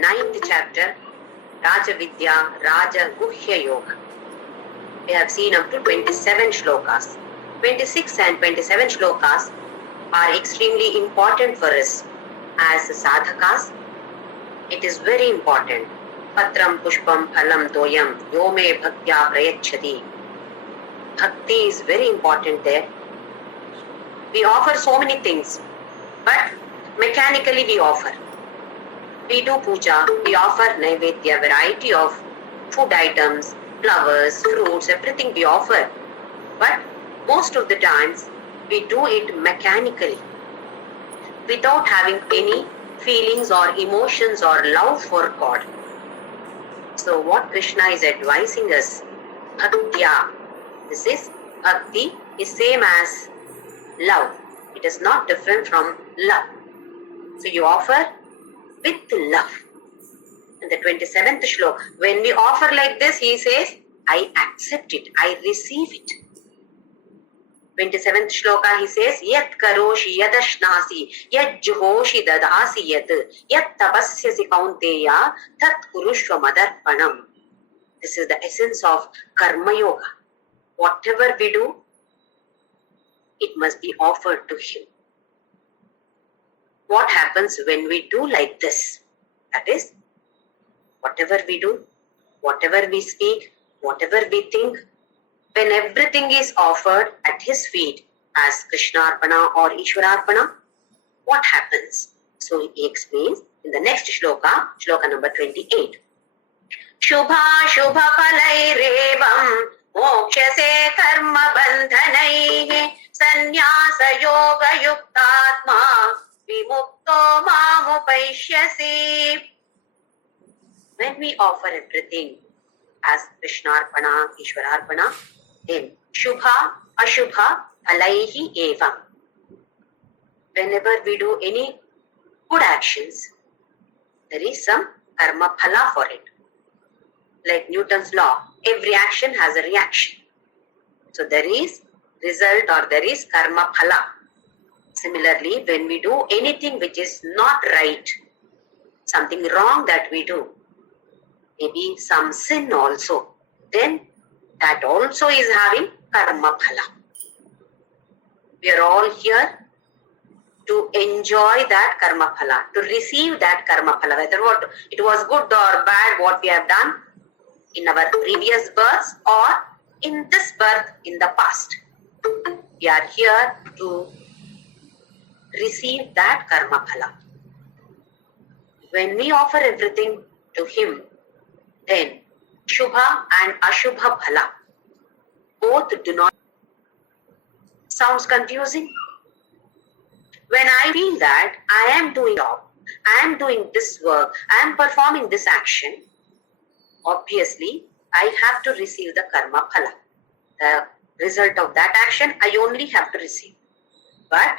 9th chapter, Raja Vidya, Raja Guhya Yoga. We have seen up to 27 shlokas. 26 and 27 shlokas are extremely important for us as sadhakas. It is very important. Patram pushpam phalam toyam yome bhaktya prayachati. Bhakti is very important there. We offer so many things, but mechanically we offer. We do puja, we offer naivedya, variety of food items, flowers, fruits, everything we offer. But most of the times we do it mechanically, without having any feelings or emotions or love for God. So what Krishna is advising us, bhaktya, this is bhakti is same as love. It is not different from love. So you offer with love. And the 27th shloka, when we offer like this, he says, I accept it, I receive it. 27th shloka, he says, Yat karoshi yadashnasi, yat juhoshi dadasi yat, yat tapasyasi kaunteya, tat kurushva madarpanam. This is the essence of karma yoga. Whatever we do, it must be offered to him. What happens when we do like this? That is, whatever we do, whatever we speak, whatever we think, when everything is offered at his feet as Krishnarpana or Ishwararpana, what happens? So he explains in the next shloka, shloka number 28. Shubha shubha palairevam mokshase karma bandhanaihi sannyasa yoga yuktatma vimukto mamupaishyasi. When we offer everything as Krishnarpana, Ishwararpana, then Shubha, Ashubha, Alaihi Eva. Whenever we do any good actions, there is some karma phala for it. Like Newton's law, every action has a reaction. So there is result or there is karma phala. Similarly, when we do anything which is not right, something wrong that we do, maybe some sin also, then that also is having karma phala. We are all here to enjoy that karma phala, to receive that karma phala, whether what it was good or bad, what we have done in our previous births or in this birth in the past. We are here to receive that karma phala. When we offer everything to him, then Shubha and Ashubha phala both do not. Sounds confusing? When I feel that I am doing job, I am doing this work, I am performing this action, obviously I have to receive the karma phala. The result of that action I only have to receive. But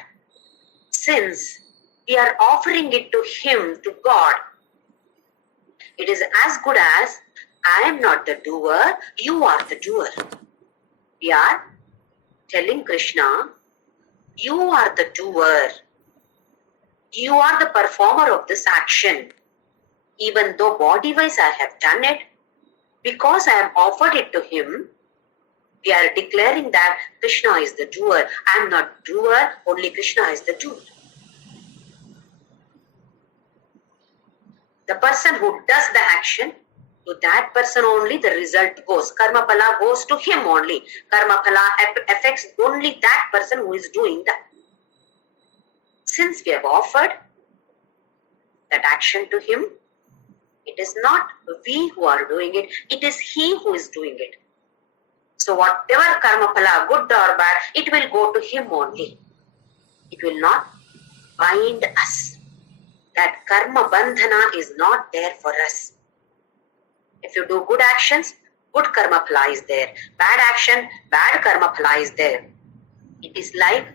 since we are offering it to him, to God, it is as good as I am not the doer, you are the doer. We are telling Krishna, you are the doer. You are the performer of this action. Even though body-wise I have done it, because I have offered it to him, we are declaring that Krishna is the doer. I am not doer, only Krishna is the doer. The person who does the action, to that person only the result goes. Karma phala goes to him only. Karma phala affects only that person who is doing that. Since we have offered that action to him, it is not we who are doing it, it is he who is doing it. So whatever karma phala, good or bad, it will go to him only. It will not bind us. That karma bandhana is not there for us. If you do good actions, good karma phala is there. Bad action, bad karma phala is there. It is like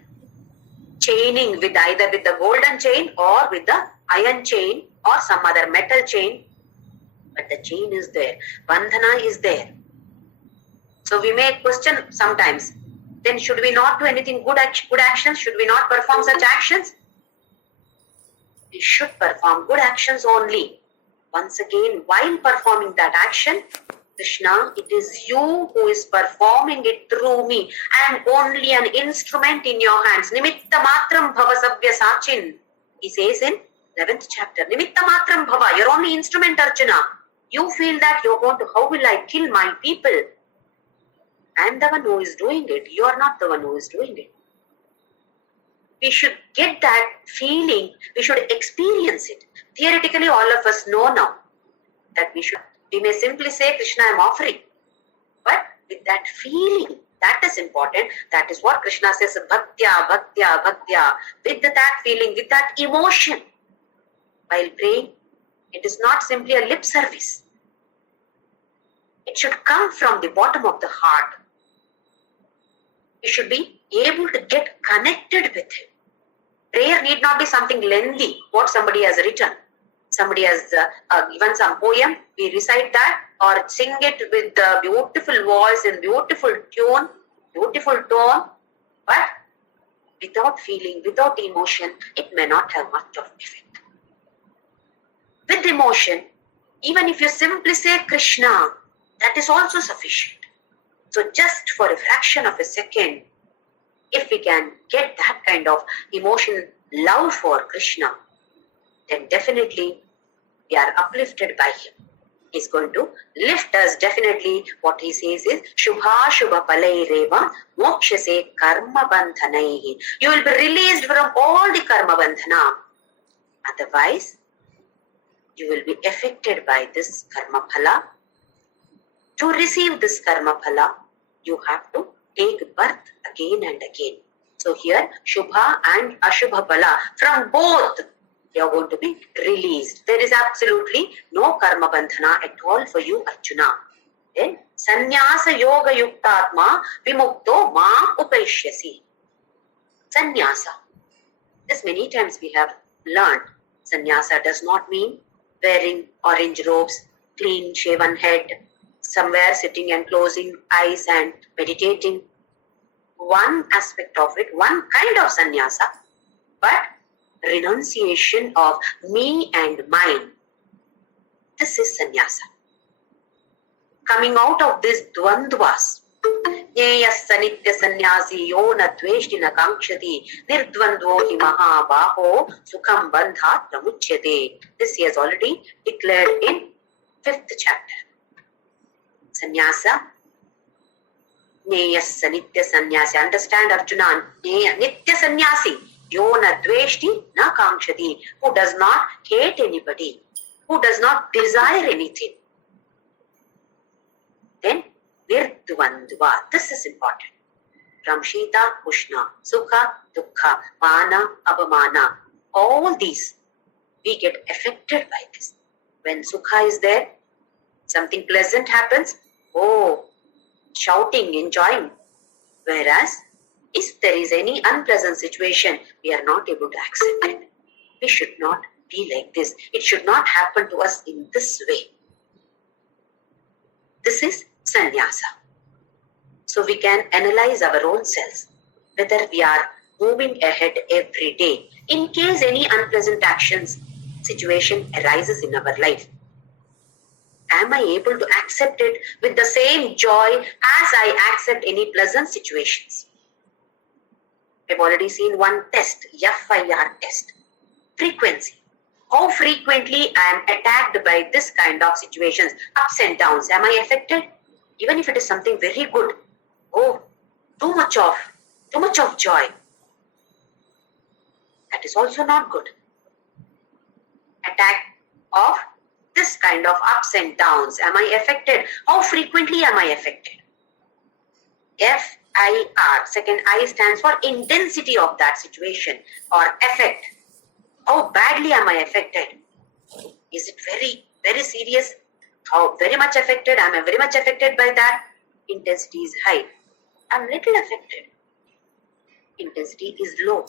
chaining with either with the golden chain or with the iron chain or some other metal chain. But the chain is there. Bandhana is there. So we may question sometimes, then should we not do anything good actions? Should we not perform such actions? We should perform good actions only. Once again, while performing that action, Krishna, it is you who is performing it through me. I am only an instrument in your hands. Nimitta matram bhava sabya sachin. He says in 11th chapter, Nimitta matram bhava, you're only instrument, Arjuna. You feel that you're going to, how will I kill my people? I am the one who is doing it. You are not the one who is doing it. We should get that feeling. We should experience it. Theoretically, all of us know now that we may simply say, Krishna, I am offering. But with that feeling, that is important. That is what Krishna says, bhaktya, bhaktya, bhaktya. With that feeling, with that emotion. While praying, it is not simply a lip service. It should come from the bottom of the heart. We should be able to get connected with Him. Prayer need not be something lengthy, what somebody has written. Somebody has given some poem, we recite that or sing it with a beautiful voice and beautiful tune, beautiful tone, but without feeling, without emotion, it may not have much of effect. With emotion, even if you simply say Krishna, that is also sufficient. So just for a fraction of a second, if we can get that kind of emotion, love for Krishna, then definitely we are uplifted by Him. He's going to lift us definitely. What he says is, Shubha Shubha Palaireva Mokshase Karma Bandhanaihi. You will be released from all the Karma Bandhana. Otherwise, you will be affected by this Karma Phala. To receive this Karma Phala, you have to take birth again and again. So here, Shubha and Ashubha Phala, from both, you are going to be released. There is absolutely no karma bandhana at all for you, Arjuna. Then, Sannyasa Yoga Yuktatma Vimukto Mam Upaishyasi. Sannyasa. This many times we have learned. Sannyasa does not mean wearing orange robes, clean shaven head, somewhere sitting and closing eyes and meditating. One aspect of it, one kind of sannyasa, but renunciation of me and mine. This is sannyasa. Coming out of this dvandvas. Nyeyassa nitya sannyasi yo na dveshti na kankshati nirdvandvo hi mahabaho sukham bandhat pramuchyate. This he has already declared in 5th chapter. Sannyasa. Nyeyassa nitya sannyasi. Understand, Arjuna? Nitya sannyasi. Yo na dveshti na kankshati. Who does not hate anybody. Who does not desire anything. Then, nirdvandva. This is important. From Shita, Ushna, Sukha, Dukkha, Mana, Abamana. All these, we get affected by this. When Sukha is there, something pleasant happens. Oh, shouting, enjoying. Whereas, if there is any unpleasant situation, we are not able to accept it. We should not be like this. It should not happen to us in this way. This is sannyasa. So we can analyze our own selves, whether we are moving ahead every day. In case any unpleasant situation arises in our life, am I able to accept it with the same joy as I accept any pleasant situations? We've already seen one test, FIR test. Frequency. How frequently I am attacked by this kind of situations, ups and downs. Am I affected? Even if it is something very good. Oh, too much of joy. That is also not good. Attack of this kind of ups and downs. Am I affected? How frequently am I affected? FIR. Second I stands for intensity of that situation or effect. How badly am I affected? Is it very, very serious? How very much affected? Am I very much affected by that? Intensity is high. I'm little affected. Intensity is low.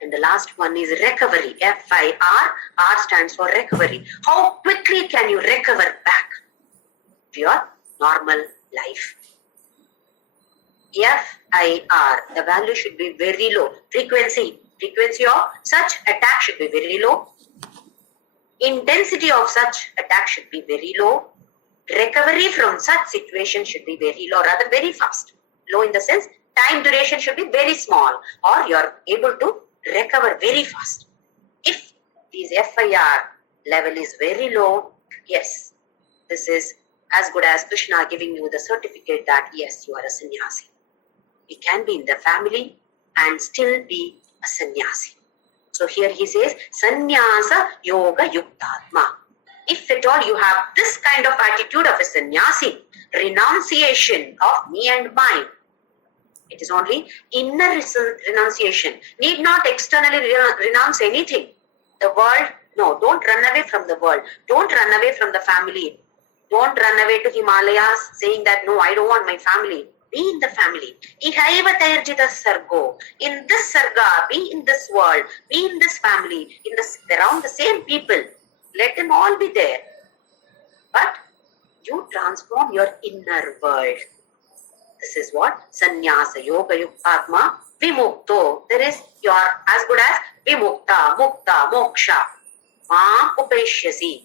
And the last one is recovery. FIR. R stands for recovery. How quickly can you recover back to your normal life? FIR. The value should be very low. Frequency of such attack should be very low. Intensity of such attack should be very low. Recovery from such situation should be very low, rather very fast. Low in the sense, time duration should be very small, or you are able to recover very fast. If this FIR level is very low, yes, this is as good as Krishna giving you the certificate that yes, you are a sannyasi. You can be in the family and still be a sannyasi. So here he says, sannyasa yoga yuktatma. If at all you have this kind of attitude of a sannyasi, renunciation of me and mine, it is only inner renunciation. Need not externally renounce anything. The world, no, don't run away from the world. Don't run away from the family. Don't run away to Himalayas saying that, no, I don't want my family. Be in the family. Ihaiva tayarjita sargo. In this sarga, be in this world, be in this family, around the same people. Let them all be there. But you transform your inner world. This is what? Sannyasa yoga yuktatma vimukto. There is your as good as vimukta, mukta, moksha. Mam upeshyasi.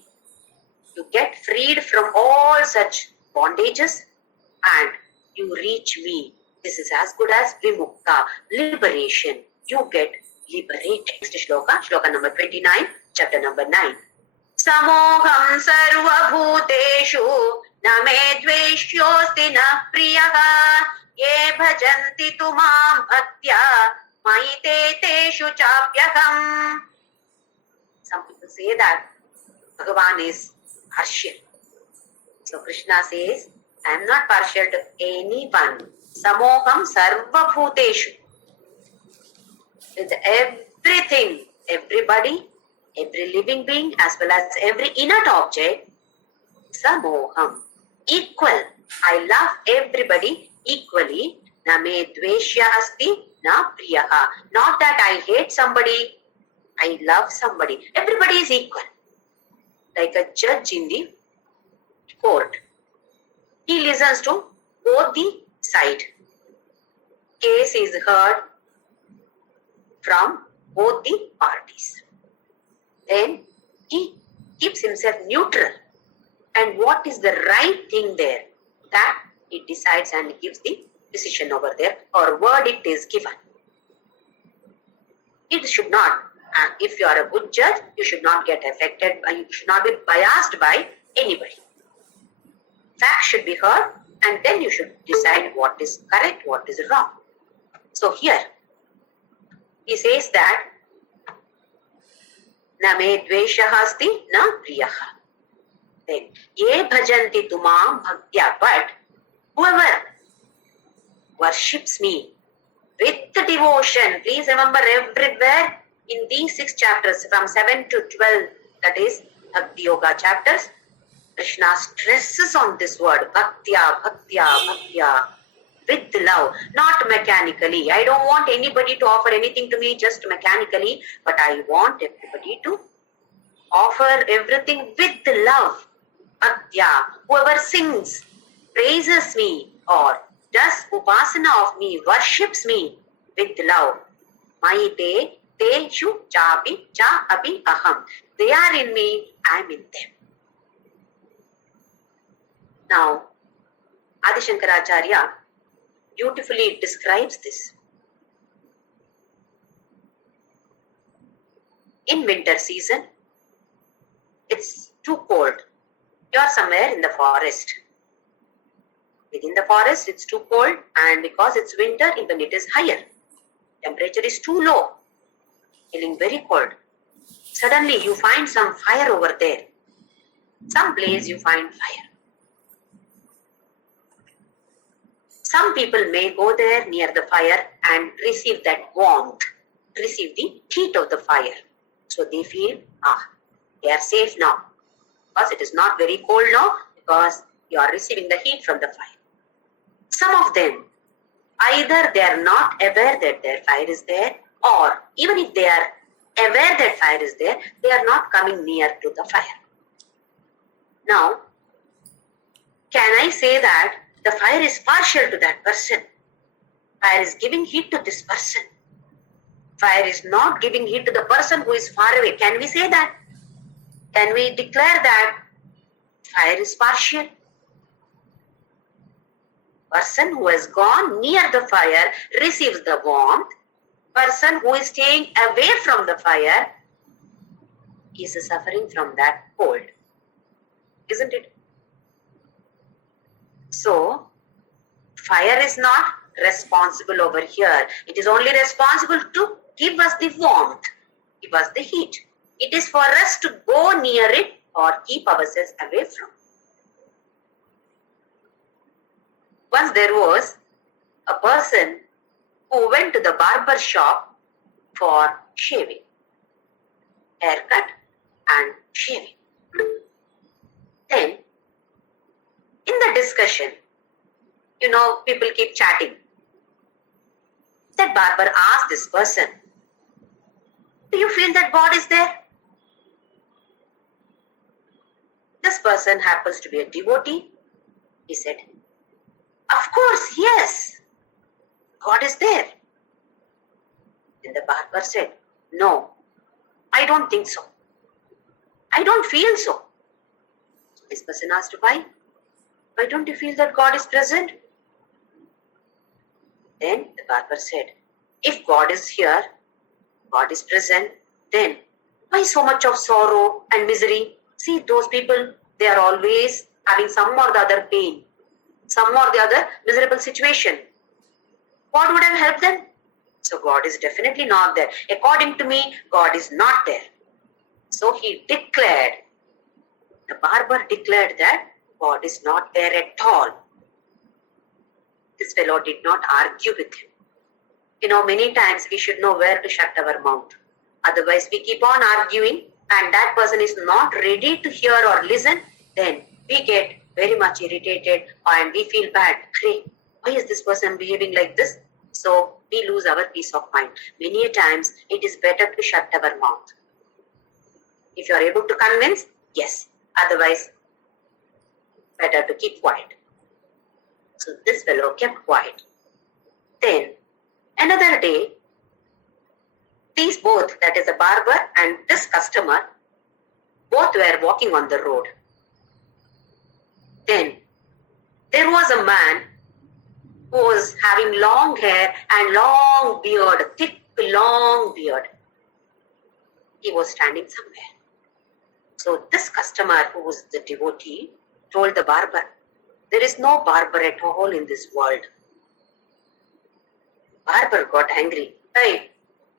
You get freed from all such bondages and you reach me. This is as good as vimukta, liberation. You get liberated. Next shloka, shloka number 29, chapter number 9. Samoham sarva bhuteshu na me dveshyosti na priyaha ye bhajanti tumam bhaktya maite teshu chapyakam. Some people say that Bhagavan is partial. So Krishna says, I am not partial to anyone. Samoham sarva bhuteshu. With everything, everybody, every living being as well as every inert object, samoham, equal. I love everybody equally. Na me dveshya asti na priyaha. Not that I hate somebody, I love somebody. Everybody is equal. Like a judge in the court. He listens to both the side. Case is heard from both the parties. Then he keeps himself neutral. And what is the right thing there? That he decides and gives the decision over there, or verdict is given. It should not, if you are a good judge, you should not get affected, you should not be biased by anybody. Facts should be heard and then you should decide what is correct, what is wrong. So here, he says that na me dveshah asti na priyaha. Then, ye bhajanti tumam bhaktya, but whoever worships me with devotion, please remember everywhere in these 6 chapters from 7 to 12, that is Bhakti Yoga chapters, Krishna stresses on this word, bhaktya, bhaktya, bhaktya, with love, not mechanically. I don't want anybody to offer anything to me just mechanically, but I want everybody to offer everything with love. Bhaktya, whoever sings, praises me, or does upasana of me, worships me with love. Maite teshu chapi cha api aham. They are in me, I am in them. Now, Adi Shankaracharya beautifully describes this. In winter season, it's too cold. You are somewhere in the forest. Within the forest, it's too cold, and because it's winter, even it is higher. Temperature is too low, feeling very cold. Suddenly, you find some fire over there. Some place you find fire. Some people may go there near the fire and receive that warmth, receive the heat of the fire. So they feel, they are safe now. Because it is not very cold now, because you are receiving the heat from the fire. Some of them, either they are not aware that their fire is there, or even if they are aware that fire is there, they are not coming near to the fire. Now, can I say that the fire is partial to that person? Fire is giving heat to this person. Fire is not giving heat to the person who is far away. Can we say that? Can we declare that fire is partial? Person who has gone near the fire receives the warmth. Person who is staying away from the fire is suffering from that cold. Isn't it? So, fire is not responsible over here. It is only responsible to give us the warmth, give us the heat. It is for us to go near it or keep ourselves away from. Once there was a person who went to the barber shop for shaving, haircut and shaving. Then, in the discussion, people keep chatting. That barber asked this person, do you feel that God is there? This person happens to be a devotee. He said, of course, yes, God is there. Then the barber said, no, I don't think so. I don't feel so. This person asked, why? Why don't you feel that God is present? Then the barber said, if God is here, God is present, then why so much of sorrow and misery? See, those people, they are always having some or the other pain, some or the other miserable situation. What would have helped them? So God is definitely not there. According to me, God is not there. So he declared, the barber declared that God is not there at all. This fellow did not argue with him. Many times we should know where to shut our mouth. Otherwise, we keep on arguing and that person is not ready to hear or listen, then we get very much irritated and we feel bad. Hey, why is this person behaving like this? So we lose our peace of mind. Many a times it is better to shut our mouth. If you are able to convince, yes. Otherwise, better to keep quiet. So this fellow kept quiet. Then another day, these both, that is a barber and this customer, both were walking on the road. Then there was a man who was having long hair and long beard, thick long beard. He was standing somewhere. So this customer, who was the devotee, told the barber, there is no barber at all in this world. Barber got angry. Hey,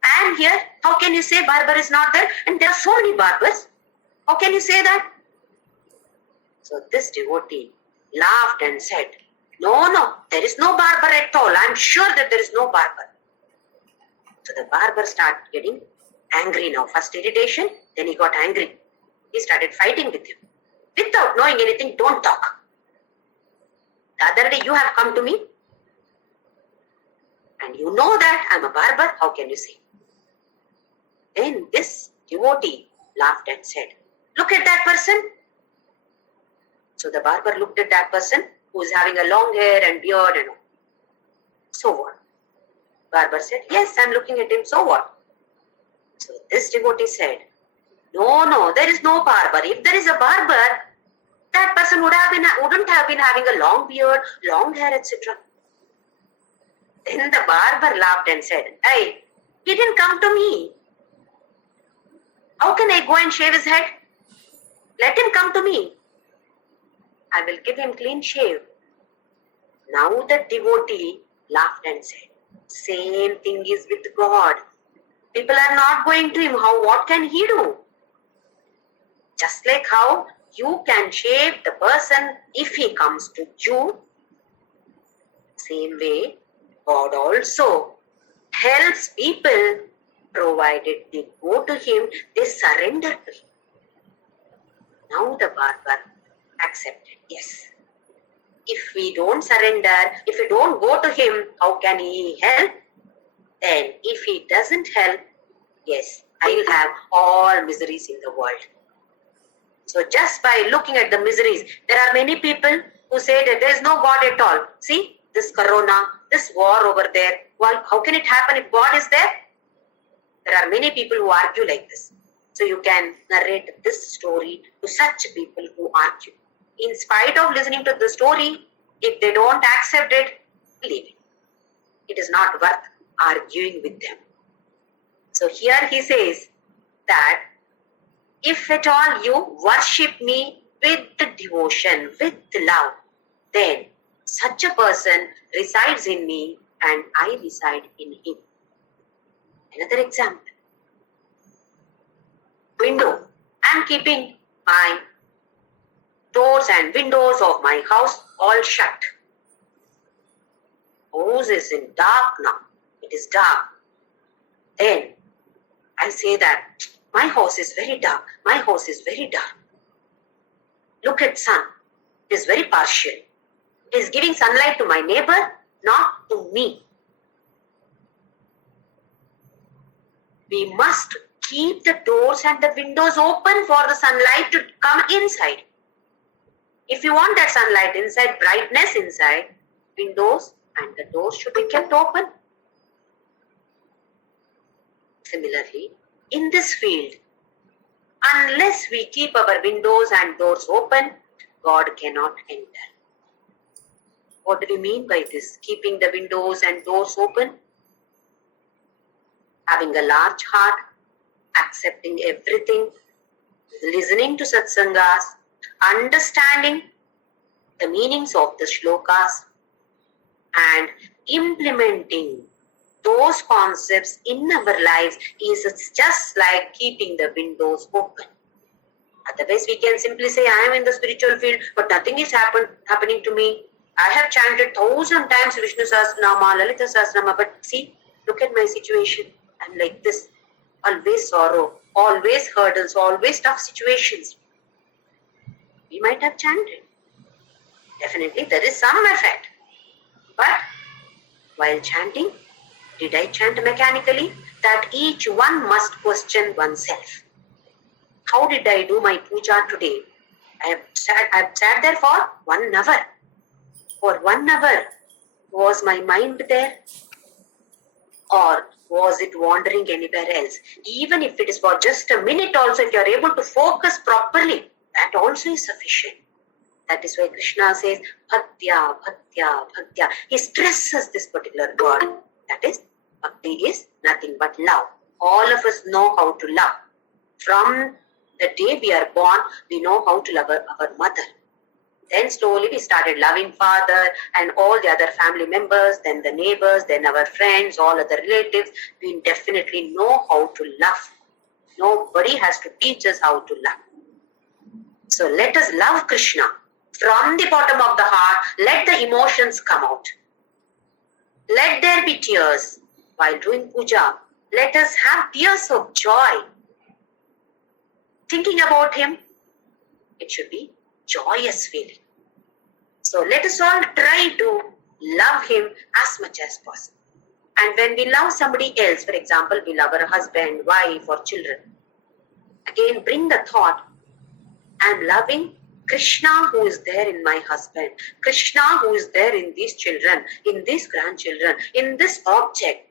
I am here. How can you say barber is not there? And there are so many barbers. How can you say that? So this devotee laughed and said, no, there is no barber at all. I am sure that there is no barber. So the barber started getting angry now. First irritation, then he got angry. He started fighting with him. Without knowing anything, don't talk. The other day you have come to me and you know that I am a barber. How can you say? Then this devotee laughed and said, look at that person. So the barber looked at that person who is having a long hair and beard and all. So what? Barber said, yes, I am looking at him. So what? So this devotee said, no, there is no barber. If there is a barber, that person wouldn't have been having a long beard, long hair, etc. Then the barber laughed and said, hey, he didn't come to me. How can I go and shave his head? Let him come to me. I will give him clean shave. Now the devotee laughed and said, same thing is with God. People are not going to him. What can he do? Just like how you can shave the person if he comes to you, same way God also helps people provided they go to him, they surrender to him. Now the barber accepted, yes. If we don't surrender, if we don't go to him, how can he help? Then if he doesn't help, yes, I will have all miseries in the world. So just by looking at the miseries, there are many people who say that there is no God at all. See, this corona, this war over there, well, how can it happen if God is there? There are many people who argue like this. So you can narrate this story to such people who argue. In spite of listening to the story, if they don't accept it, leave it. It is not worth arguing with them. So here he says that if at all you worship me with devotion, with love, then such a person resides in me and I reside in him. Another example. Window. I am keeping my doors and windows of my house all shut. House is in dark now. It is dark. Then I say that my house is very dark. My house is very dark. Look at sun. It is very partial. It is giving sunlight to my neighbor, not to me. We must keep the doors and the windows open for the sunlight to come inside. If you want that sunlight inside, brightness inside, windows and the doors should be kept open. Similarly, in this field, unless we keep our windows and doors open, God cannot enter. What do we mean by this? Keeping the windows and doors open? Having a large heart, accepting everything, listening to satsangas, understanding the meanings of the shlokas, and implementing those concepts in our lives is just like keeping the windows open. Otherwise, we can simply say, I am in the spiritual field, but nothing is happening to me. I have chanted 1,000 times Vishnu Sahasranama, Lalita Sahasranama, but see, look at my situation. I'm like this. Always sorrow, always hurdles, always tough situations. We might have chanted. Definitely, there is some effect. But while chanting, did I chant mechanically? That each one must question oneself. How did I do my puja today? I have sat there for 1 hour. For 1 hour, was my mind there? Or was it wandering anywhere else? Even if it is for just a minute also, if you are able to focus properly, that also is sufficient. That is why Krishna says, Bhaktya, Bhaktya, Bhaktya. He stresses this particular word. That is, Bhakti is nothing but love. All of us know how to love. From the day we are born, we know how to love our mother. Then slowly we started loving father and all the other family members, then the neighbors, then our friends, all other relatives. We definitely know how to love. Nobody has to teach us how to love. So let us love Krishna. From the bottom of the heart, let the emotions come out. Let there be tears. While doing puja, let us have tears of joy. Thinking about him, it should be joyous feeling. So let us all try to love him as much as possible. And when we love somebody else, for example, we love our husband, wife or children, again bring the thought, I am loving Krishna who is there in my husband, Krishna who is there in these children, in these grandchildren, in this object.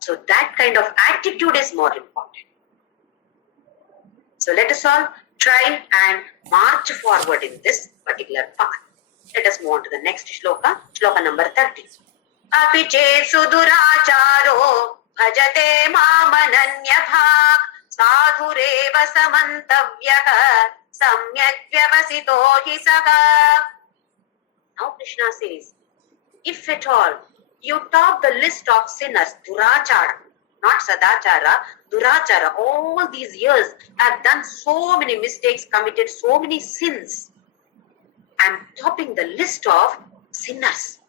So that kind of attitude is more important. So let us all try and march forward in this particular path. Let us move on to the next shloka, shloka number 30. Api chesu duracharo bhajate mamananya bhak sadhureva samantavyaha samyak vyavasito hi saha. Now Krishna says, if at all you top the list of sinners, durachara, not sadachara, durachara, all these years I have done so many mistakes, committed so many sins. I am topping the list of sinners.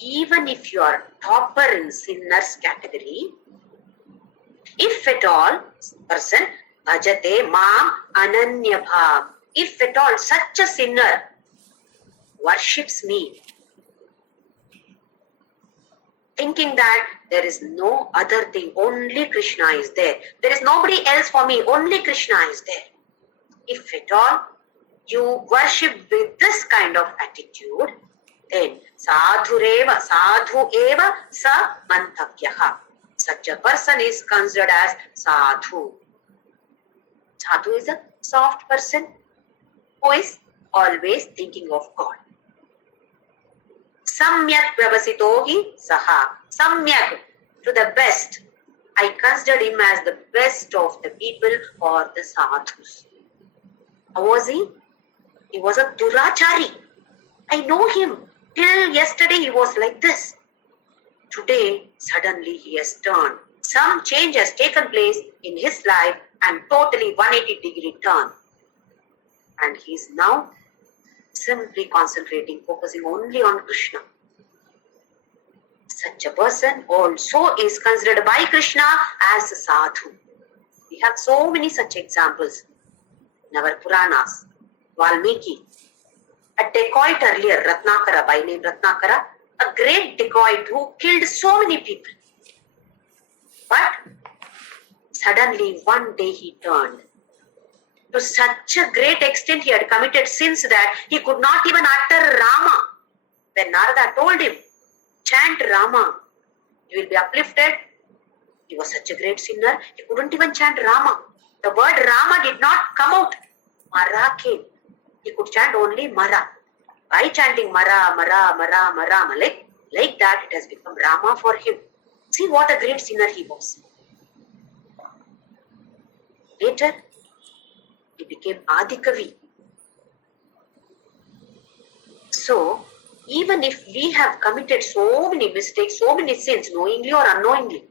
Even if you are topper in sinners category, if at all person bhajate mam ananya bhav, if at all such a sinner worships me, thinking that there is no other thing, only Krishna is there. There is nobody else for me, only Krishna is there. If at all you worship with this kind of attitude, then sadhu eva sa mantavyaha. Such a person is considered as sadhu. Sadhu is a soft person who is always thinking of God. Samyak pravasito hi saha. Samyak, to the best. I considered him as the best of the people or the sadhus. How was he? He was a durachari. I know him. Till yesterday he was like this. Today, suddenly he has turned. Some change has taken place in his life and totally 180-degree turn. And he is now simply concentrating, focusing only on Krishna. Such a person also is considered by Krishna as a sadhu. We have so many such examples in our Puranas. Valmiki, a dacoit earlier, Ratnakara, by name Ratnakara, a great dacoit who killed so many people. But suddenly one day he turned. To such a great extent he had committed sins that he could not even utter Rama. When Narada told him, chant Rama, you will be uplifted. He was such a great sinner, he couldn't even chant Rama. The word Rama did not come out. Mara came. He could chant only Mara. By chanting Mara, Mara, Mara, Mara, like that it has become Rama for him. See what a great sinner he was. Later, he became Adikavi. So, even if we have committed so many mistakes, so many sins, knowingly or unknowingly,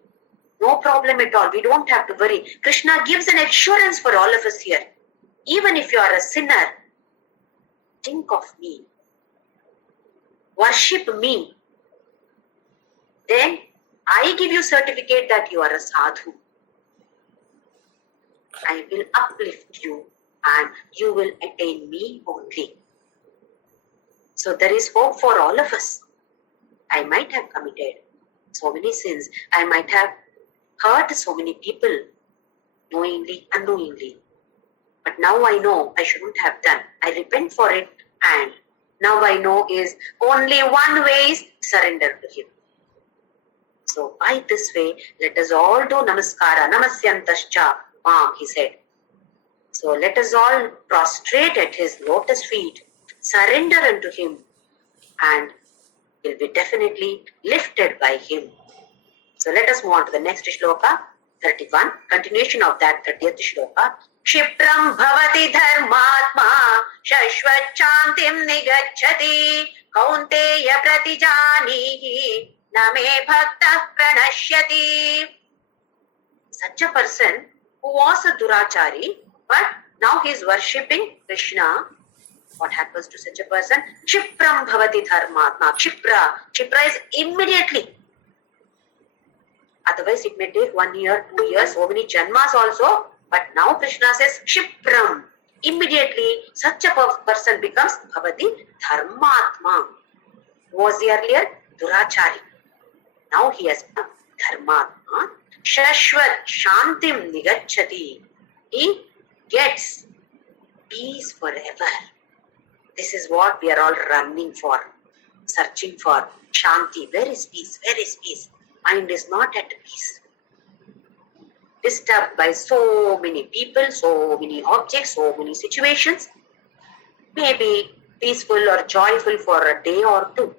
no problem at all. We don't have to worry. Krishna gives an assurance for all of us here. Even if you are a sinner, think of me. Worship me. Then I give you certificate that you are a sadhu. I will uplift you and you will attain me only. So there is hope for all of us. I might have committed so many sins. I might have hurt so many people, knowingly, unknowingly. But now I know I shouldn't have done. I repent for it, and now I know is only one way is surrender to Him. So by this way, let us all do namaskara, namasyantascha, he said. So let us all prostrate at His lotus feet, surrender unto Him, and will be definitely lifted by Him. So let us move on to the next shloka, 31, continuation of that 30th shloka. Kshipram bhavati dharmatma shashvachantim nigacchati kaunteya pratijanihi name bhakta pranashyati. Such a person who was a durachari, but now he is worshipping Krishna. What happens to such a person? Kshipram bhavati dharmatma. Kshipra is immediately. Otherwise it may take 1 year, 2 years, so many janmas also. But now Krishna says Kshipram. Immediately such a person becomes bhavati dharmatma. Who was the earlier? Durachari. Now he has become dharmatma. Shashvat shantim nigacchati. He gets peace forever. This is what we are all running for, searching for. Shanti. Where is peace? Where is peace? Mind is not at peace. Disturbed by so many people, so many objects, so many situations. Maybe peaceful or joyful for a day or two.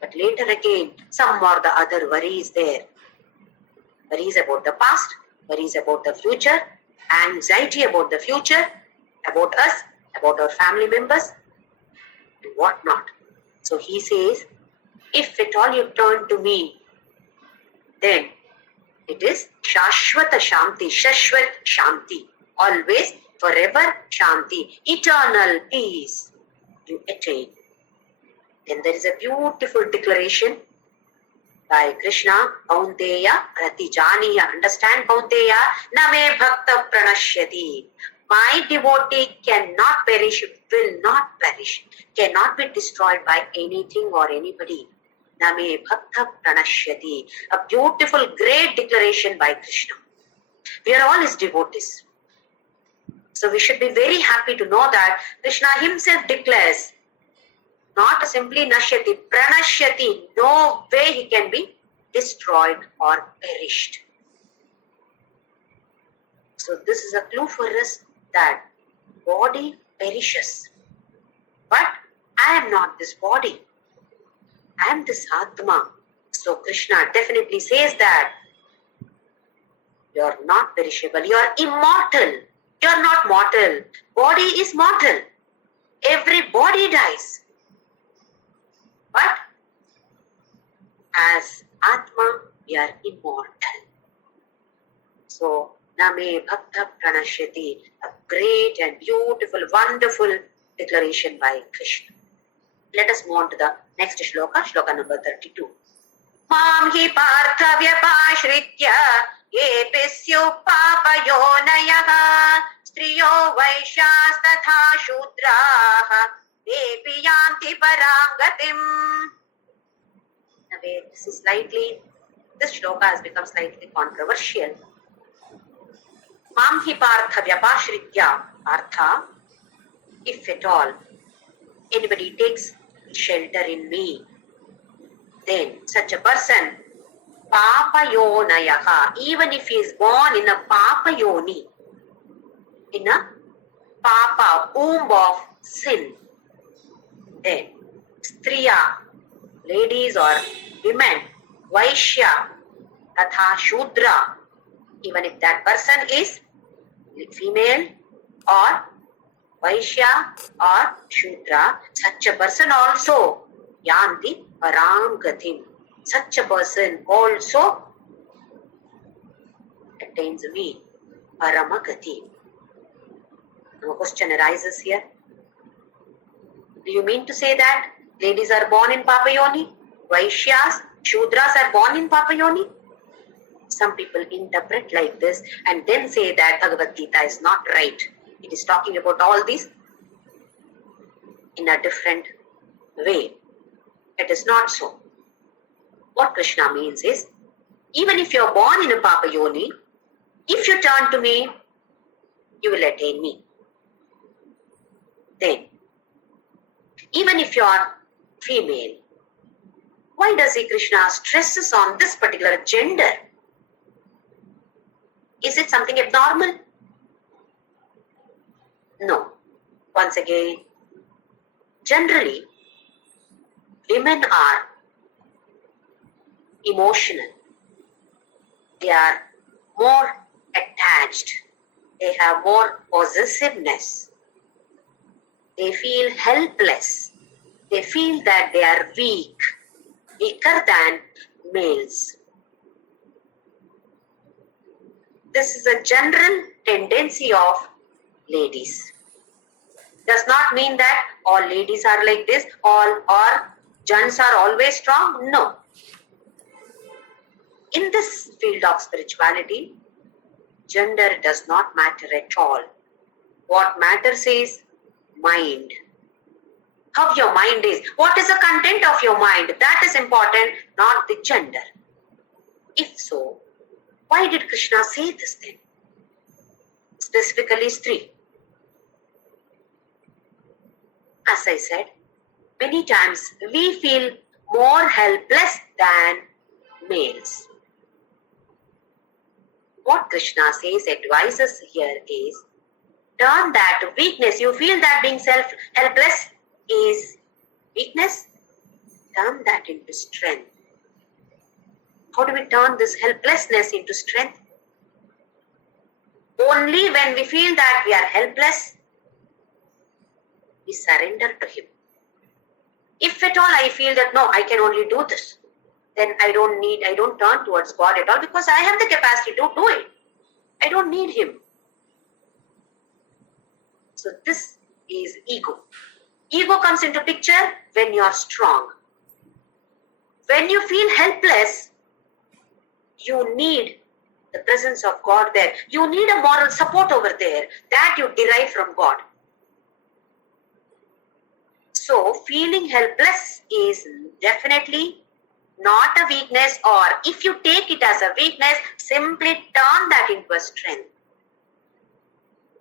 But later again, some or the other worry is there. Worries about the past, worries about the future, anxiety about the future, about us, about our family members, and what not. So he says, if at all you turn to me, then it is Shashvata Shanti, Shashvat Shanti, always, forever Shanti, eternal peace you attain. Then there is a beautiful declaration by Krishna, Kaunteya Pratijaniya. Understand Kaunteya? Name Bhakta Pranashyati. My devotee cannot perish, will not perish, cannot be destroyed by anything or anybody. Name Bhakta Pranashyati. A beautiful, great declaration by Krishna. We are all His devotees. So we should be very happy to know that Krishna Himself declares, not simply Nashyati, Pranashyati. No way He can be destroyed or perished. So this is a clue for us that body perishes. But I am not this body. I am this Atma. So Krishna definitely says that you are not perishable. You are immortal. You are not mortal. Body is mortal. Every body dies. But as Atma, we are immortal. So, Name Bhakta Pranashyati, a great and beautiful, wonderful declaration by Krishna. Let us move on to the next shloka, shloka number 32. Mam hi partha vyapashritya yepi syu papayonayaha striyo vaishyas tatha shudraha depi yanti parangatim. Now, this shloka has become slightly controversial. Mam hi partha vyapashritya, partha, if at all anybody takes shelter in me, then such a person, Papa Yonayaha, even if he is born in a Papa Yoni, in a Papa, womb of sin, then Striya, ladies or women, Vaishya, Tatha Shudra, even if that person is female or Vaishya or Shudra, such a person also Yanti Paramgatim. Such a person also attains me, Paramagati. Now a question arises here. Do you mean to say that ladies are born in Papa Yoni? Vaishyas, Shudras are born in Papa Yoni? Some people interpret like this and then say that Bhagavadgita is not right. It is talking about all these in a different way. It is not so. What Krishna means is, even if you are born in a Papa Yoni, if you turn to me, you will attain me. Then, even if you are female, why does Krishna stresses on this particular gender? Is it something abnormal? No. Once again, generally, women are emotional. They are more attached. They have more possessiveness. They feel helpless. They feel that they are weak, weaker than males. This is a general tendency of ladies. Does not mean that all ladies are like this, all or gents are always strong. No. In this field of spirituality, gender does not matter at all. What matters is mind. How your mind is. What is the content of your mind? That is important, not the gender. If so, why did Krishna say this then? Specifically Stri. As I said, many times we feel more helpless than males. What Krishna says, advises here is, turn that weakness, you feel that being helpless is weakness, turn that into strength. How do we turn this helplessness into strength? Only when we feel that we are helpless, we surrender to Him. If at all I feel that no, I can only do this, then I don't turn towards God at all because I have the capacity to do it. I don't need Him. So this is ego. Ego comes into picture when you are strong. When you feel helpless, you need the presence of God there. You need a moral support over there that you derive from God. So feeling helpless is definitely not a weakness, or if you take it as a weakness, simply turn that into a strength.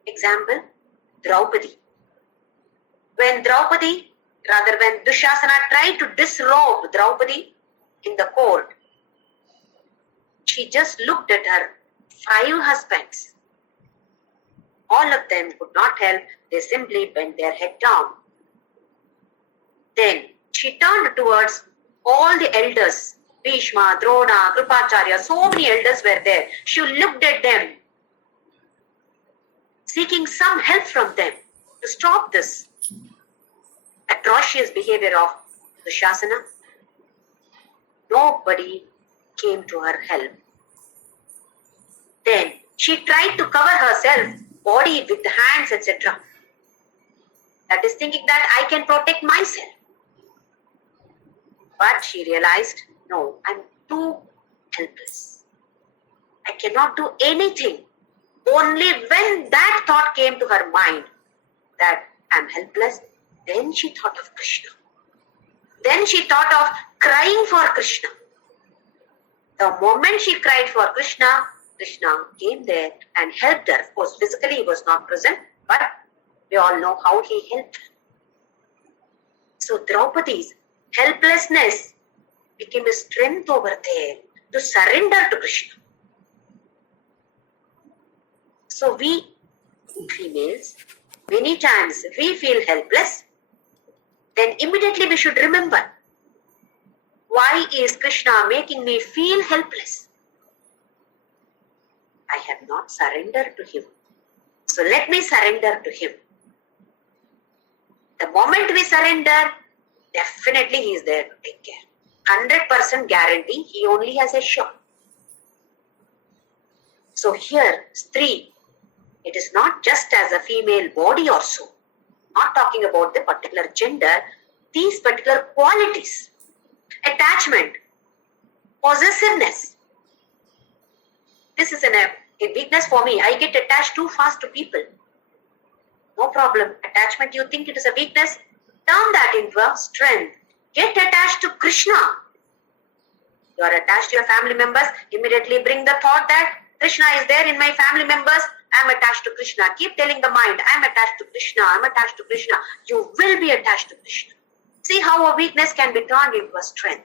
Example, Draupadi. When Dushasana tried to disrobe Draupadi in the court, she just looked at her 5 husbands All of them could not help. They simply bent their head down. Then she turned towards all the elders. Bhishma, Drona, Kripacharya, so many elders were there. She looked at them, seeking some help from them to stop this atrocious behavior of Dushasana. Nobody came to her help. Then she tried to cover herself, body with the hands, etc. That is thinking that I can protect myself. But she realized, no, I'm too helpless. I cannot do anything. Only when that thought came to her mind that I'm helpless, then she thought of Krishna. Then she thought of crying for Krishna. The moment she cried for Krishna, Krishna came there and helped her. Of course, physically he was not present, but we all know how he helped her. So Draupadi's helplessness became a strength over there to surrender to Krishna. So we females, many times we feel helpless, then immediately we should remember, why is Krishna making me feel helpless? I have not surrendered to him. So let me surrender to him. The moment we surrender, definitely he is there to take care. 100% guarantee, he only has a shot. So here, Stree, it is not just as a female body or so. Not talking about the particular gender, these particular qualities. Attachment, possessiveness. This is a weakness for me. I get attached too fast to people. No problem. Attachment, you think it is a weakness? Turn that into a strength. Get attached to Krishna. You are attached to your family members. Immediately bring the thought that Krishna is there in my family members. I am attached to Krishna. Keep telling the mind, I am attached to Krishna. I am attached to Krishna. You will be attached to Krishna. See how a weakness can be turned into a strength.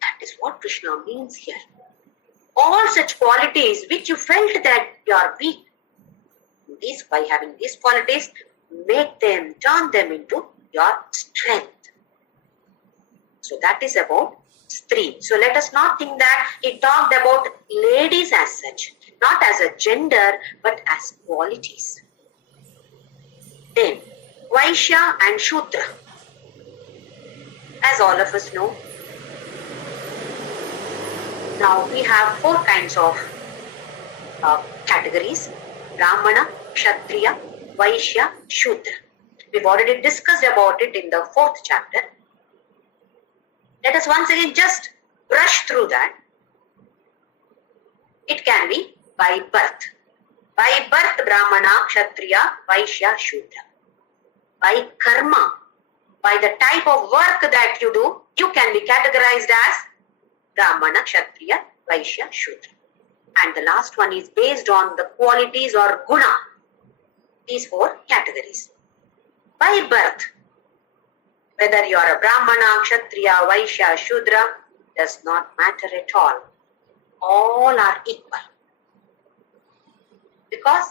That is what Krishna means here. All such qualities which you felt that you are weak, these, by having these qualities, make them, turn them into your strength. So that is about Stree. So let us not think that he talked about ladies as such, not as a gender, but as qualities. Then, Vaishya and Shudra. As all of us know, now we have 4 kinds of categories: Brahmana, Kshatriya, Vaishya, Shudra. We've already discussed about it in the 4th chapter. Let us once again just brush through that. It can be by birth. By birth, Brahmana, Kshatriya, Vaishya, Shudra. By karma, by the type of work that you do, you can be categorized as Brahmana, Kshatriya, Vaishya, Shudra. And the last one is based on the qualities or guna. These 4 categories. By birth, whether you are a Brahmana, Kshatriya, Vaishya, Shudra, does not matter at all. All are equal. Because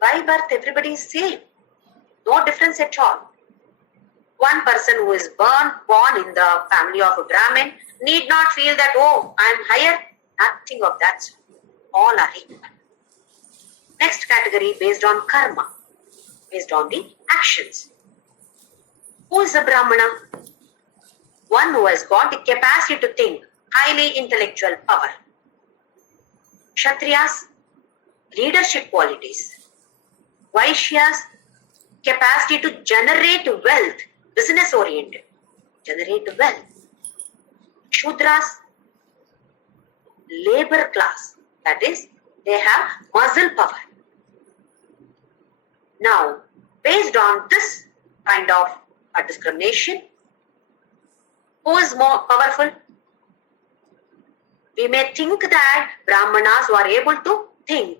by birth everybody is same. No difference at all. One person who is born in the family of a Brahmin need not feel that, oh, I am higher. Nothing of that. All are equal. Next category based on karma, based on the actions. Who is a Brahmana? One who has got the capacity to think, highly intellectual power. Kshatriyas, leadership qualities. Vaishyas, capacity to generate wealth, business oriented, generate wealth. Shudras, labor class, that is, they have muscle power. Now, based on this kind of a discrimination, who is more powerful? We may think that Brahmanas who are able to think.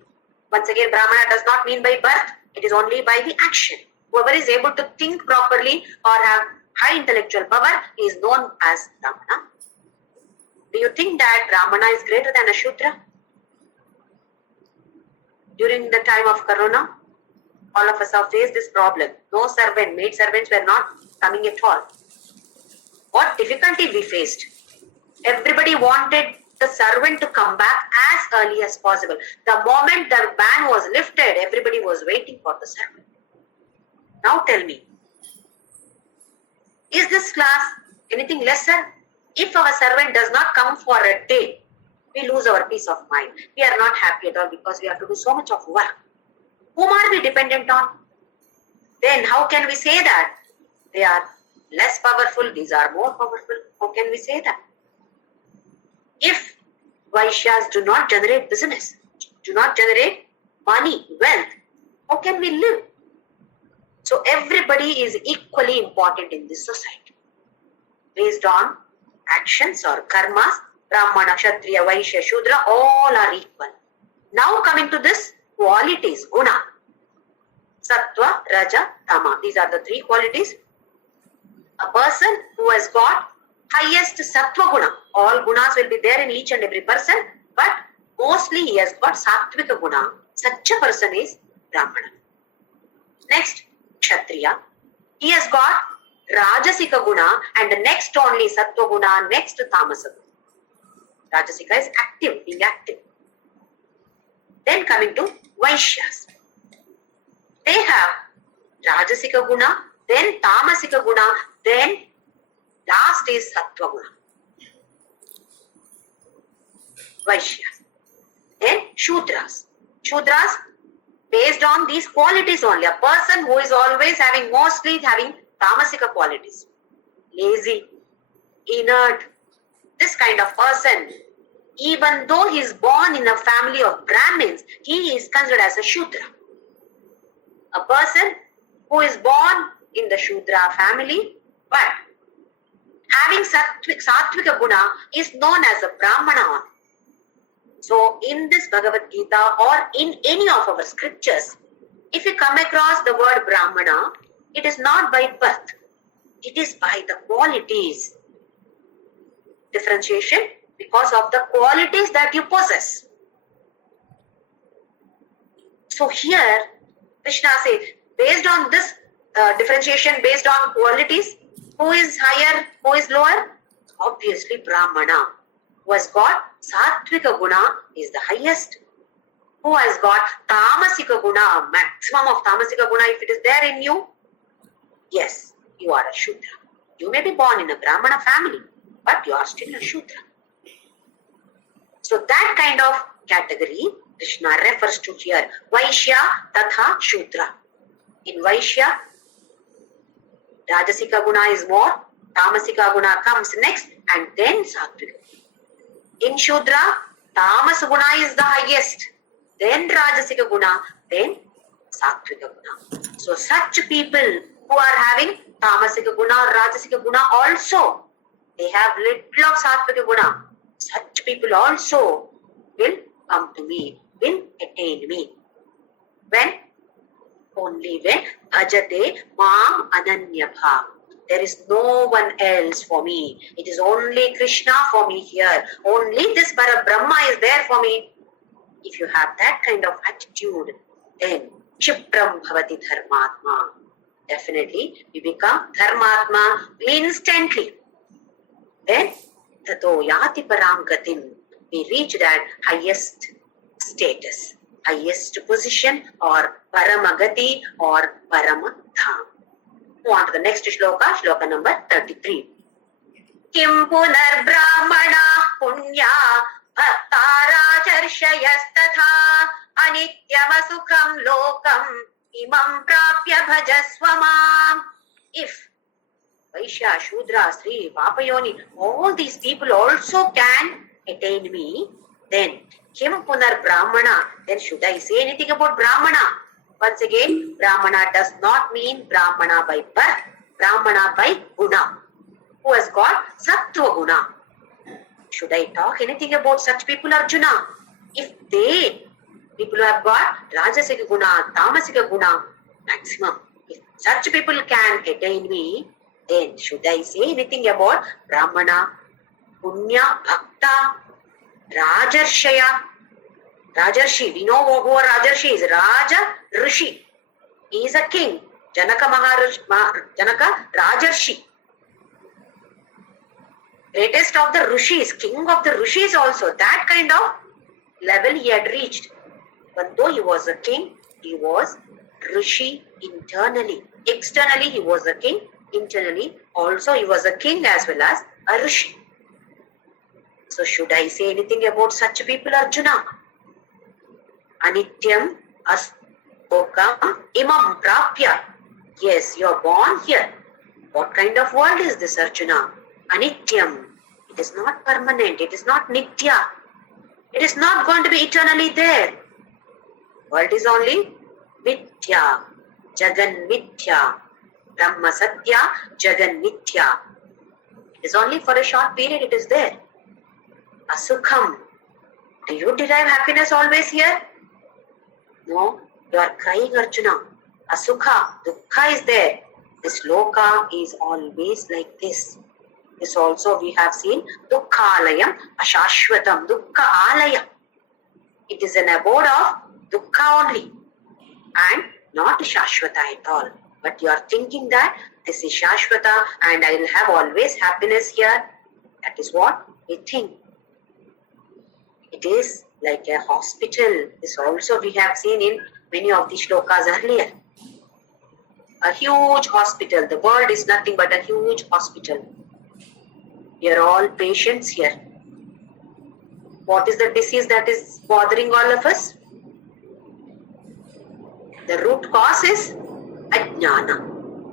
Once again, Brahmana does not mean by birth, it is only by the action. Whoever is able to think properly or have high intellectual power is known as Brahmana. Do you think that Brahmana is greater than a Shudra? During the time of Corona, all of us have faced this problem. No servant, maid servants were not coming at all. What difficulty we faced? Everybody wanted the servant to come back as early as possible. The moment the ban was lifted, everybody was waiting for the servant. Now tell me, is this class anything lesser? If our servant does not come for a day, we lose our peace of mind. We are not happy at all because we have to do so much of work. Whom are we dependent on? Then how can we say that they are less powerful, these are more powerful? How can we say that? If Vaishyas do not generate business, do not generate money, wealth, how can we live? So everybody is equally important in this society. Based on actions or karmas, Brahmana, Kshatriya, Vaishya, Shudra, all are equal. Now coming to this qualities, guna. Sattva, Raja, Tama. These are the three qualities. A person who has got highest Sattva guna. All gunas will be there in each and every person, but mostly he has got Sattvika guna. Such a person is Brahmana. Next, Kshatriya. He has got Rajasika guna and next only Sattva guna, next Tamasa guna. Rajasika is active, being active. Then coming to Vaishyas. They have Rajasika guna, then Tamasika guna, then last is Sattva guna. Vaishyas. Then Shudras. Shudras, based on these qualities only. A person who is always mostly having Tamasika qualities. Lazy, inert, this kind of person. Even though he is born in a family of Brahmins, he is considered as a Shudra. A person who is born in the Shudra family, but having Sattvika guna is known as a Brahmana. So in this Bhagavad Gita or in any of our scriptures, if you come across the word Brahmana, it is not by birth. It is by the qualities. Differentiation because of the qualities that you possess. So here, Krishna says, based on this differentiation, based on qualities, who is higher, who is lower? Obviously Brahmana. Who has got Sattvika guna is the highest. Who has got Tamasika guna, maximum of Tamasika guna, if it is there in you, yes, you are a Shudra. You may be born in a Brahmana family, but you are still a Shudra. So that kind of category Krishna refers to here. Vaishya tatha Shudra. In Vaishya, Rajasika guna is more, Tamasika guna comes next, and then Sattvika. In Shudra, Tamas guna is the highest, then Rajasika guna, then Sattvika guna. So such people who are having Tamasika guna or Rajasika guna also, they have little of Sattvika guna. Such people also will come to me, will attain me. When? Only when bhajate mam ananyabha. There is no one else for me. It is only Krishna for me here. Only this Parabrahma is there for me. If you have that kind of attitude, then Kshipram bhavati dharmatma. Definitely, we become dharmatma instantly. Then, tato yati param gatim. We reach that highest status, highest position, or paramagati or paramadham. Move on to the next shloka, shloka number 33. Kim punar brahmana punya bhaktara charshayas anityamasukham lokam imam prapya bhajasvamam. If Vaishya, Shudra, Sri, Papayoni, all these people also can attain me, then Kim punar brahmana, then should I say anything about brahmana? Once again, Brahmana does not mean Brahmana by birth, Brahmana by guna. Who has got Sattva guna? Should I talk anything about such people, Arjuna? If people who have got Rajasika guna, Tamasika guna, maximum. If such people can attain me, then should I say anything about Brahmana, Punya, Bhakta, Rajarshaya? Rajarshi, we know who a Rajarshi is. Raja Rishi. He is a king. Janaka Rajarshi. Greatest of the Rishis, king of the Rishis also. That kind of level he had reached. But though he was a king, he was Rishi internally. Externally he was a king. Internally also he was a king as well as a Rishi. So should I say anything about such people, Arjuna? Anityam astokam imam prapya. Yes, you are born here. What kind of world is this, Arjuna? Anityam. It is not permanent. It is not nitya. It is not going to be eternally there. World is only mithya. Jagan mithya. Brahma satya. Jagan mithya. It is only for a short period it is there. Asukham. Do you derive happiness always here? No. You are crying, Arjuna. Asukha. Dukkha is there. This Shloka is always like this. This also we have seen. Dukkhalayam ashashvatam. Dukkha alayam. It is an abode of dukkha only. And not shashvata at all. But you are thinking that this is shashvata and I will have always happiness here. That is what we think. It is like a hospital. This also we have seen in many of the shlokas earlier. A huge hospital. The world is nothing but a huge hospital. We are all patients here. What is the disease that is bothering all of us? The root cause is ajnana,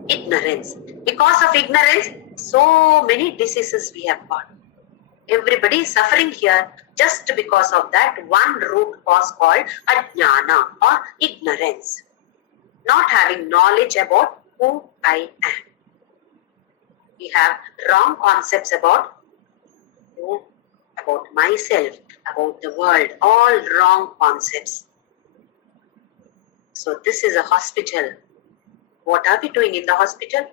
ignorance. Because of ignorance, so many diseases we have got. Everybody is suffering here just because of that one root cause called ajnana or ignorance. Not having knowledge about who I am. We have wrong concepts about who, about myself, about the world, all wrong concepts. So this is a hospital. What are we doing in the hospital?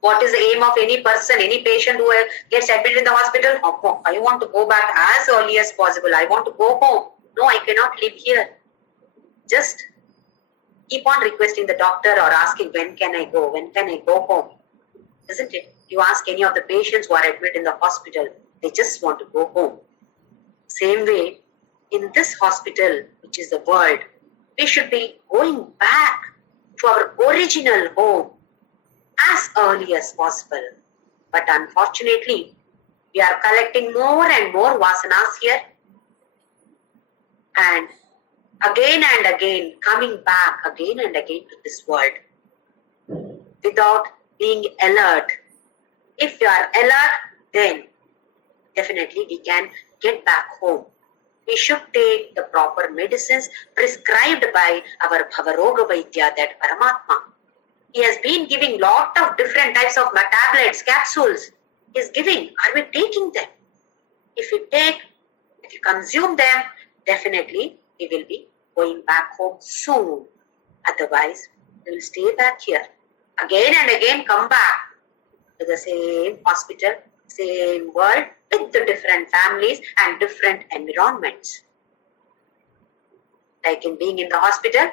What is the aim of any person, any patient who gets admitted in the hospital? Oh, I want to go back as early as possible. I want to go home. No, I cannot live here. Just keep on requesting the doctor or asking, when can I go? When can I go home? Isn't it? You ask any of the patients who are admitted in the hospital, they just want to go home. Same way, in this hospital, which is the world, we should be going back to our original home as early as possible. But unfortunately, we are collecting more and more vasanas here. And again coming back again and again to this world without being alert. If you are alert, then definitely we can get back home. We should take the proper medicines prescribed by our Bhagavadgita, that Paramatma. He has been giving lot of different types of tablets, capsules. He is giving. Are we taking them? If you consume them, definitely we will be going back home soon. Otherwise, we will stay back here. Again and again come back to the same hospital, same world, with the different families and different environments. Like in being in the hospital,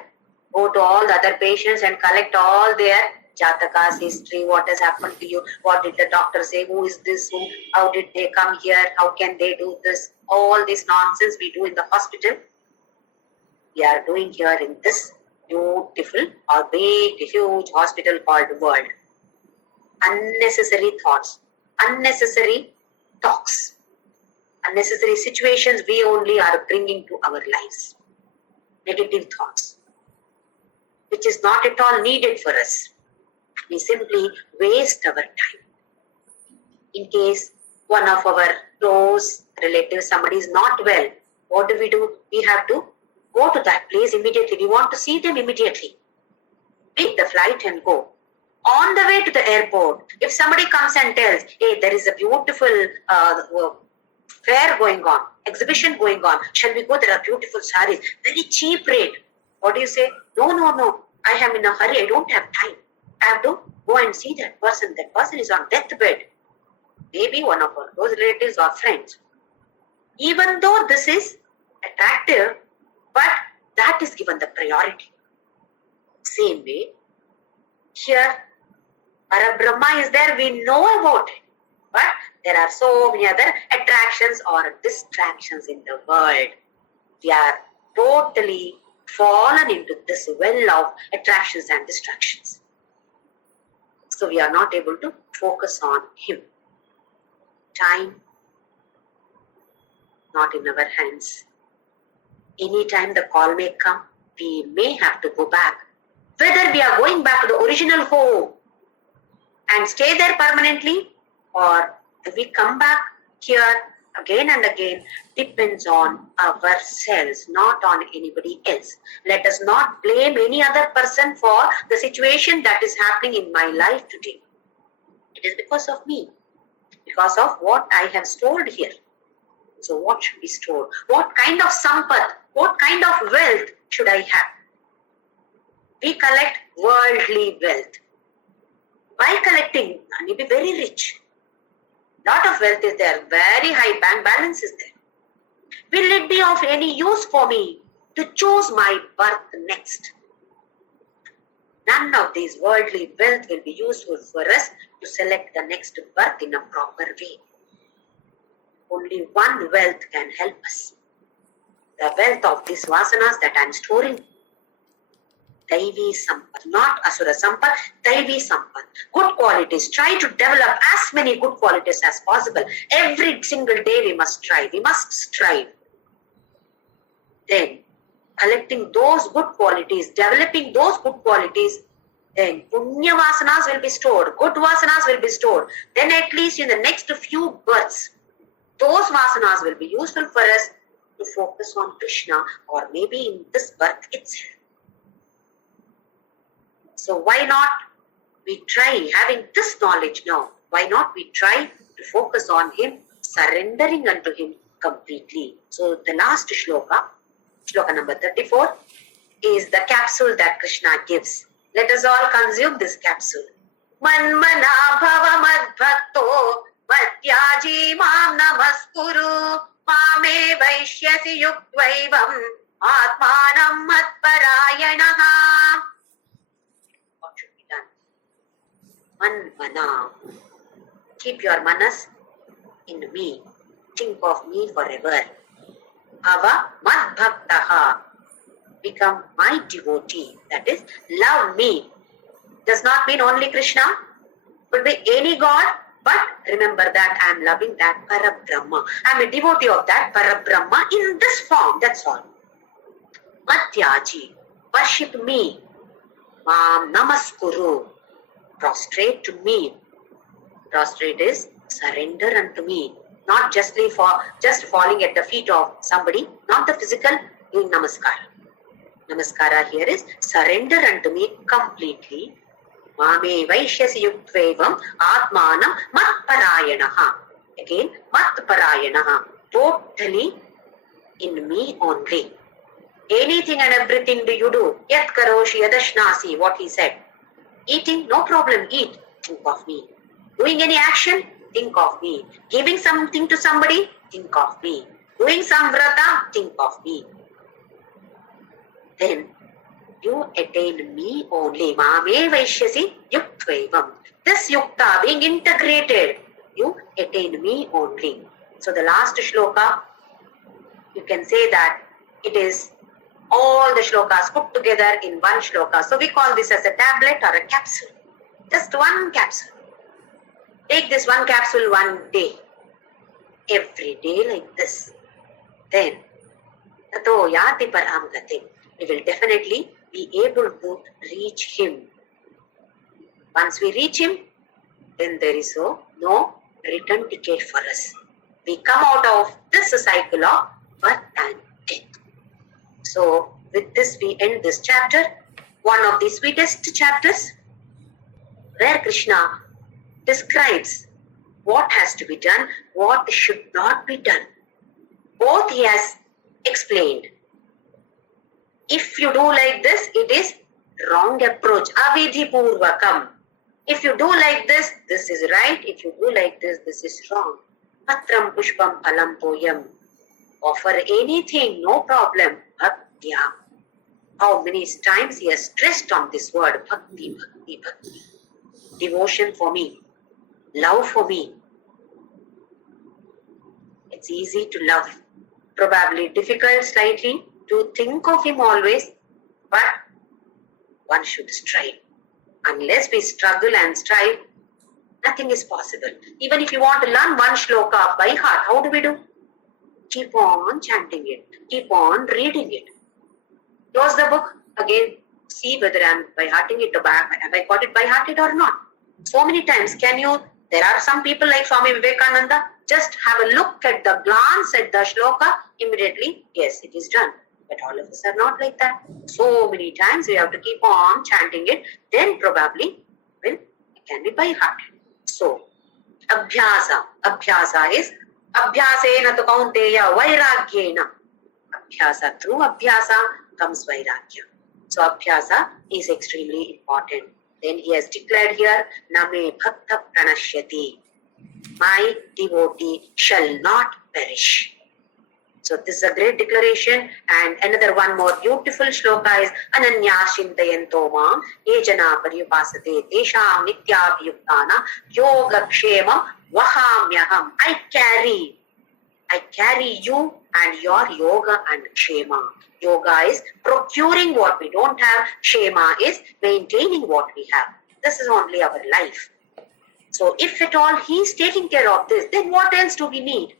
go to all the other patients and collect all their jatakas, history, what has happened to you, what did the doctor say, who is this, how did they come here, how can they do this, all this nonsense we do in the hospital. We are doing here in this beautiful or big, huge hospital called world. Unnecessary thoughts, unnecessary talks, unnecessary situations we only are bringing to our lives. Negative thoughts, which is not at all needed for us. We simply waste our time. In case one of our close relatives, somebody is not well, what do? We have to go to that place immediately. We want to see them immediately. Take the flight and go. On the way to the airport, if somebody comes and tells, hey, there is a beautiful fair going on, exhibition going on, shall we go? There are beautiful sarees, very cheap rate. What do you say? No, I am in a hurry, I don't have time. I have to go and see that person. That person is on deathbed. Maybe one of our close relatives or friends. Even though this is attractive, but that is given the priority. Same way, here, Parabrahma is there, we know about it, but there are so many other attractions or distractions in the world. We are totally fallen into this well of attractions and distractions. So we are not able to focus on Him. Time, not in our hands. Anytime the call may come, we may have to go back. Whether we are going back to the original home and stay there permanently, or if we come back here again and again, depends on ourselves, not on anybody else. Let us not blame any other person for the situation that is happening in my life today. It is because of me, because of what I have stored here. So what should be stored? What kind of sampat, what kind of wealth should I have? We collect worldly wealth. By collecting, I may be very rich. Lot of wealth is there, very high bank balance is there. Will it be of any use for me to choose my birth next? None of these worldly wealth will be useful for us to select the next birth in a proper way. Only one wealth can help us. The wealth of these vasanas that I am storing. Daivi Sampat, not Asura Sampat, Daivi Sampat. Good qualities. Try to develop as many good qualities as possible. Every single day we must try. We must strive. Then, collecting those good qualities, developing those good qualities, then Punya Vasanas will be stored. Good Vasanas will be stored. Then at least in the next few births, those Vasanas will be useful for us to focus on Krishna, or maybe in this birth itself. So why not we try, having this knowledge now, why not we try to focus on Him, surrendering unto Him completely. So the last shloka, shloka number 34, is the capsule that Krishna gives. Let us all consume this capsule. Manmana bhava madbhakto madhyaji mam namaskuru mame vaishyasi yuktvaivam atmanam madparayanaha. What should be done? Manmana. Keep your manas in me. Think of me forever. Bhava madbhaktaha. Become my devotee. That is, love me. Does not mean only Krishna. Could be any God. But remember that I am loving that Parabrahma. I am a devotee of that Parabrahma in this form. That's all. Madhyaji. Worship me. Mam namaskuru. Prostrate to me. Prostrate is surrender unto me. Not just falling at the feet of somebody. Not the physical doing namaskara. Namaskara here is surrender unto me completely. Mame vaishyasi yuktvevam atmanam matparayanaha. Again, matparayanaha. Totally in me only. Anything and everything do you do. Yat karoshi yadashnasi, what he said. Eating, no problem, eat. Think of me. Doing any action, think of me. Giving something to somebody, think of me. Doing some vrata, think of me. Then you attain me only. Mame vaishyasi yuktvevam. This yukta being integrated, you attain me only. So the last shloka, you can say that it is all the shlokas put together in one shloka. So we call this as a tablet or a capsule. Just one capsule. Take this one capsule one day. Every day like this. Then, tato yati param gati. We will definitely be able to reach Him. Once we reach Him, then there is no return ticket for us. We come out of this cycle of birth and death. So, with this we end this chapter, one of the sweetest chapters, where Krishna describes what has to be done, what should not be done. Both He has explained. If you do like this, it is wrong approach. Avidhi purvakam. If you do like this, this is right. If you do like this, this is wrong. Patram pushpam phalam toyam. Offer anything, no problem. Bhakti. How many times he has stressed on this word, bhakti, bhakti, bhakti. Devotion for me, love for me. It's easy to love. Probably difficult slightly to think of him always, but one should strive. Unless we struggle and strive, nothing is possible. Even if you want to learn one shloka by heart, how do we do? Keep on chanting it. Keep on reading it. Close the book. Again, see whether I'm by hearting it or have I got it by hearted or not. So many times, there are some people like Swami Vivekananda, just have a look at the glance at the shloka, immediately, yes, it is done. But all of us are not like that. So many times we have to keep on chanting it, then probably it can be by heart. So, abhyasa. Abhyasa is abhyasena tu kaunteya vairagyena. Abhyasa, through abhyasa comes vairagya. So, abhyasa is extremely important. Then he has declared here, Name bhakta pranashyati. My devotee shall not perish. So this is a great declaration. And another one more beautiful shloka is Ananya Shintayanto Mam Ejana Pariyupasate Tesham Nityabhyuktana Yoga Kshemam Vahamyaham. I carry you and your yoga and kshema. Yoga is procuring what we don't have. Kshema is maintaining what we have. This is only our life. So if at all he is taking care of this, then what else do we need?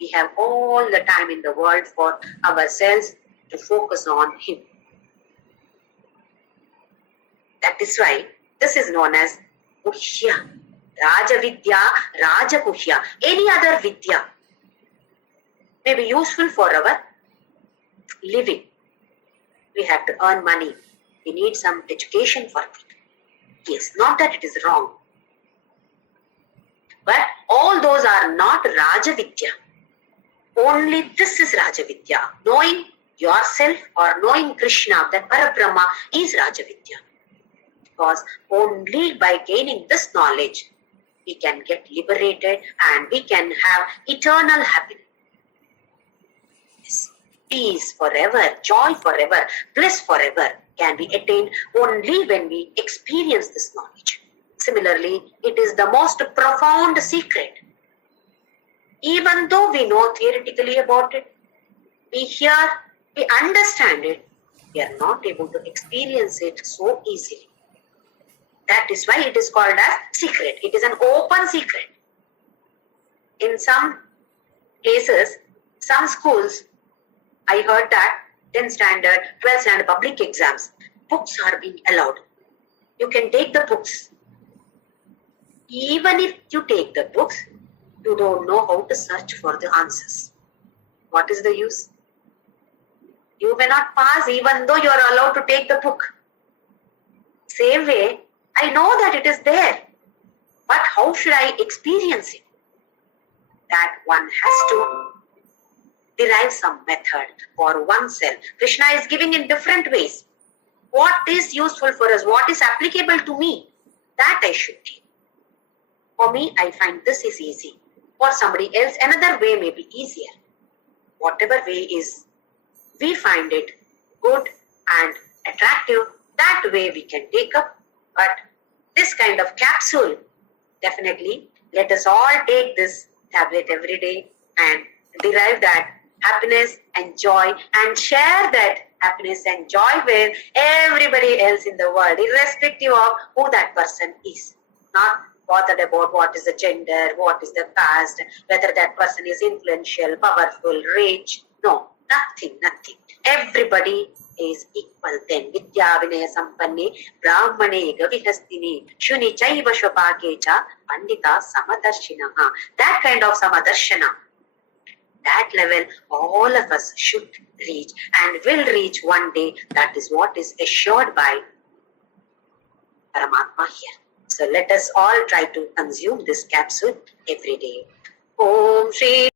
We have all the time in the world for ourselves to focus on him. That is why this is known as Kuhya. Raja Vidya, Raja Kuhya. Any other Vidya may be useful for our living. We have to earn money. We need some education for it. Yes, not that it is wrong. But all those are not Raja Vidya. Only this is Raja Vidya. Knowing yourself or knowing Krishna, that Parabrahma, is Raja Vidya. Because only by gaining this knowledge, we can get liberated and we can have eternal happiness. Peace forever, joy forever, bliss forever can be attained only when we experience this knowledge. Similarly, it is the most profound secret. Even though we know theoretically about it, we hear, we understand it, we are not able to experience it so easily. That is why it is called as secret. It is an open secret. In some places, some schools, I heard that 10th standard, 12th standard public exams, books are being allowed. You can take the books. Even if you take the books, you don't know how to search for the answers. What is the use? You may not pass even though you are allowed to take the book. Same way, I know that it is there, but how should I experience it? That one has to derive some method for oneself. Krishna is giving in different ways. What is useful for us? What is applicable to me? That I should take. For me, I find this is easy. For somebody else, another way may be easier. Whatever way is, we find it good and attractive, that way we can take up. But this kind of capsule, definitely, let us all take this tablet every day and derive that happiness and joy and share that happiness and joy with everybody else in the world, irrespective of who that person is. Not bothered about what is the gender, what is the caste, whether that person is influential, powerful, rich. No, nothing. Everybody is equal then. Vidya vinaya sampanne brahmane gavihastini shuni chaiva shvapake cha pandita samadarshinaha. That kind of samadarshana, that level all of us should reach and will reach one day. That is what is assured by Paramatma here. So let us all try to consume this capsule every day. Om Shri